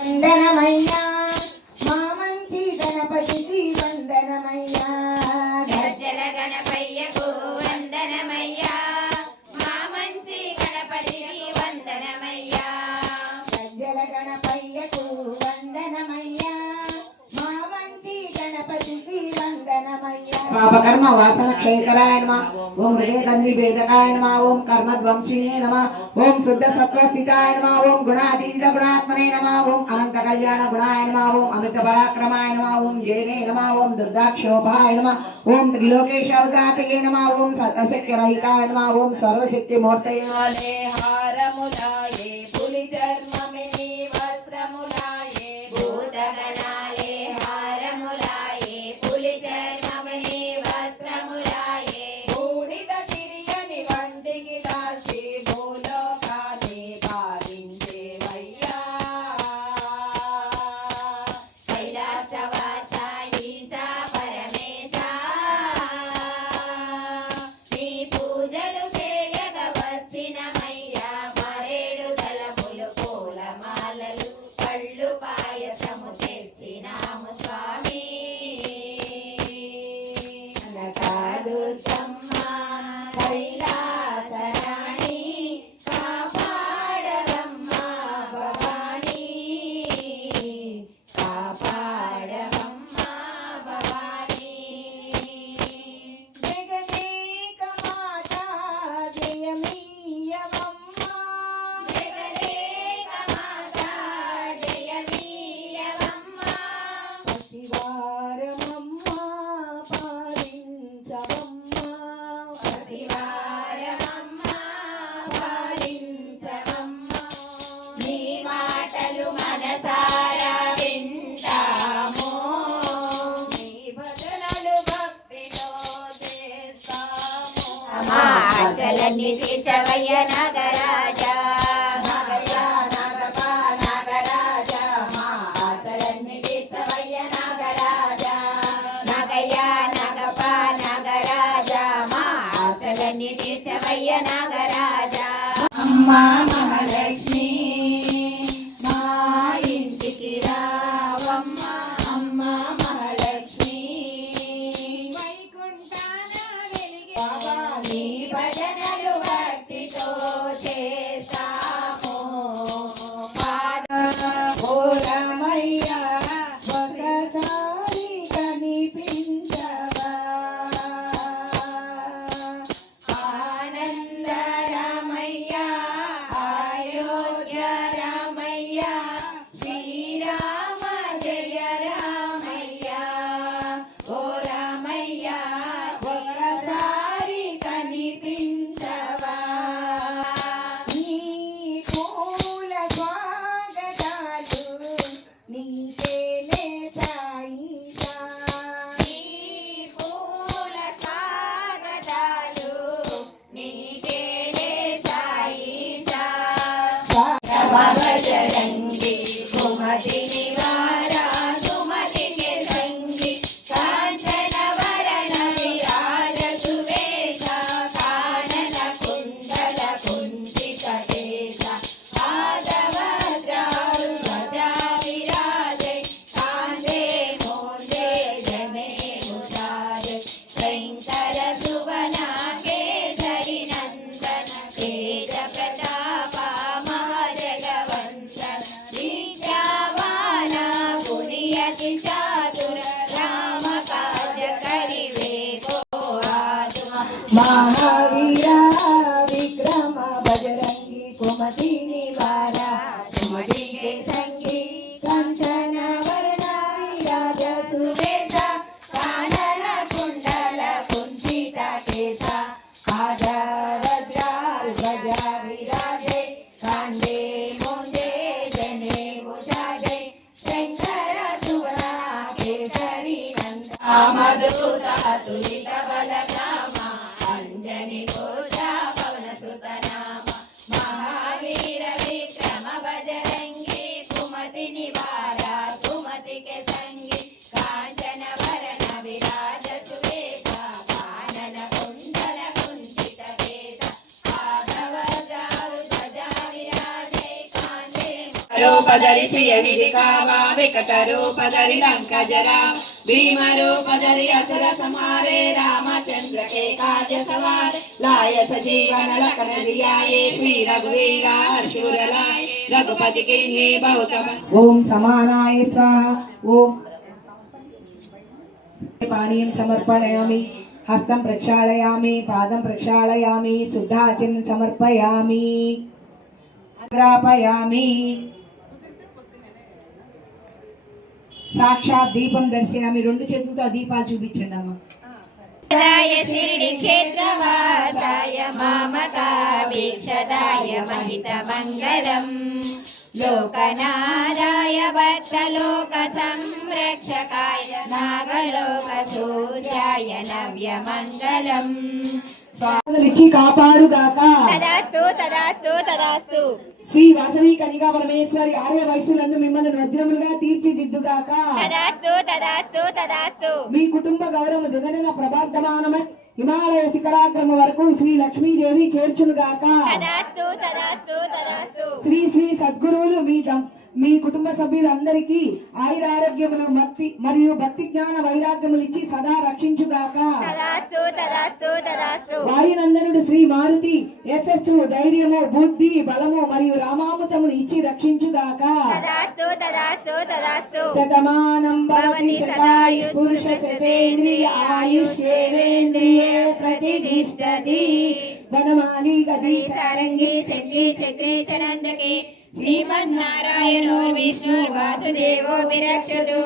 వందనమయ్యా మా మంచి గణపతికి వందనమయ్యా గజ్జల గణపయ్యకు వందనమయ్యా మా మంచి గణపతికి వందనమయ్యా గజ్జల గణపయ్యకు వందనమయ్యా మా మంచి గణపతికి వందనమయ్యా పాపకర్మ వాసన క్షయకరాయ నమః ఓం హృదయగంధి భేదకాయ నమః ఓం కర్మధ్వంసినే నమః ఓం శుద్ధ సత్వస్థితాయ నమః ఓం గుణాతీత గుణాత్మనే నమః ఓం అనంత కళ్యాణ గుణాయ నమః ఓం అమృత పరాక్రమాయ నమః ఓం జయనే నమః ఓం దుర్గాక్షోభాయ నమః ఓం త్రిలోకేశ అవతాతయే నమః ఓం సత్యశక్తి రహితాయ నమః ఓం సర్వశక్తి మూర్తయే హారములాయే పులి చర్మమే వస్త్రములాయే భూతగణాలే హారములాయే పులి చర్మమే వస్త్రములాయే బూడిద తిరియని వంటికి దాల్చి భూలోకాన్ని పాలించేవయ్యా కైలాసవాస ఈశా పరమేశ నీ పూజలు చేయగ వచ్చినమయ్యా మరేడు తలపులు పూలమాలలు పళ్ళు పాయసము తెచ్చినాము స్వామి అనకాదుర్గమ్మ కైలాసరాణి కాపాడవమ్మ భవానీ కాపాడవమ్మ భవానీ జగదేక మాతా జయమీయవమ్మ జగదేక మాతా జయమీయవమ్మ పతివారమమ్మ పాలించవమ్మ పతివారమమ్మ పాలించవమ్మ నీ మాటలు మనసారా వింటాము నీ భజనలు భక్తితో చేస్తాము మా ఆశలన్నీ తీర్చవయ్య నాగరాజా నాగయ్యా నాగపా నాగరాజా మా ఆశలన్నీ తీర్చవయ్య నాగరాజా నాగయ్య నాగప నాగరాజా మా ఆశలన్నీ తీర్చవయ్య నాగరాజా అమ్మా మహాలక్ష్మి మా ఇంటికి రావమ్మ అమ్మ మహాలక్ష్మి వైకుంఠాన వెలిగే బాబా నీ భజనలు భక్తితో చేస్తాము ఓరమయ్యా ఒకసారి కనిపించవా ఆనంద రామయ్య అయోధ్య రామయ్య శ్రీరామ జయ రామయ్య ఓ రామయ్య ఒకసారి కనిపించవా నీ పూల స్వాగతాలు నీకేలే సాయిషా నీ పూల స్వాగతాలు నీకేలే సాయిషా భవజరంగి సుమతి నివార సుమతికి సంగి కాంచన వరణ విరాజ సువేశ కానన కుండల కుంచిత కేశ పాదవజ్రాలు ధ్వజా విరాజే కాందే మోదే జనే మురారే శంకర సువన కేసరి నందన తేజ ప్రతాప మహాజగవందన రూపధరి ప్రియ విధి కావా వికట రూపధరి లంక జరా భీమ రూపధరి అసుర సంహారే రామచంద్ర के काज सवार लाय सजीवन लखन जियाए श्री रघुवीर हर्षुर लाए रघुपति कीन्ही बहुत ఓం సమానాయ స్వాహ. ఓం పానీయం సమర్పయామి, హస్తం ప్రక్షాళయామి, పాదం ప్రక్షాళయామి, శుద్ధాచన్ సమర్పయామి, అగ్రాపయామి. సాక్షాత్ దీపం దర్శయామి. రెండు చేతులతో ఆ దీపాలు చూపించండి అమ్మ. दाय शिरडि क्षेत्रवासाय मामकाभीक्षदाय महितमङ्गलम् लोकनाथाय भक्तलोकसंरक्षकाय नागलोकसूर्याय नव्यमङ्गलम् ఇచ్చి కాపాడుగాక. तदास्तु तदास्तु तदास्तु శ్రీ వాసవి కనిగా పరమేశ్వరి ఆర్య వయసులందు మిమ్మల్ని వజ్రములుగా తీర్చిదిద్దుగాక. तदास्तु तदास्तु तदास्तु మీ కుటుంబ గౌరవ దిగడిన ప్రభార్ధమానమై హిమాలయ శిఖరాగ్రమ వరకు శ్రీ లక్ష్మీదేవి చేర్చునుగాక. तदास्तु तदास्तु तदास्तु శ్రీ శ్రీ సద్గురువులు మీ కుటుంబ సభ్యులందరికీ ఆయురారోగ్యములు మరియు భక్తి జ్ఞాన వైరాగ్యములు ఇచ్చి సదా రక్షించుగాక. तदास्तु तदास्तु तदास्तु వాయునందనుడు శ్రీ మారుతి యశస్సు ధైర్యము బుద్ధి బలము మరియు రామామృతములు ఇచ్చి రక్షించుగాక. तदास्तु तदास्तु तदास्तु శతమానం భవతి శతాయు పురుష శతేంద్రియ ఆయుష్యేంద్రియే ప్రతిష్టతి. వనమాలి గది सारंगी चक्री चक्री चनंदके श्रीमन्नारायणोर्विष्णुर्वासुदेवो विरक्षतु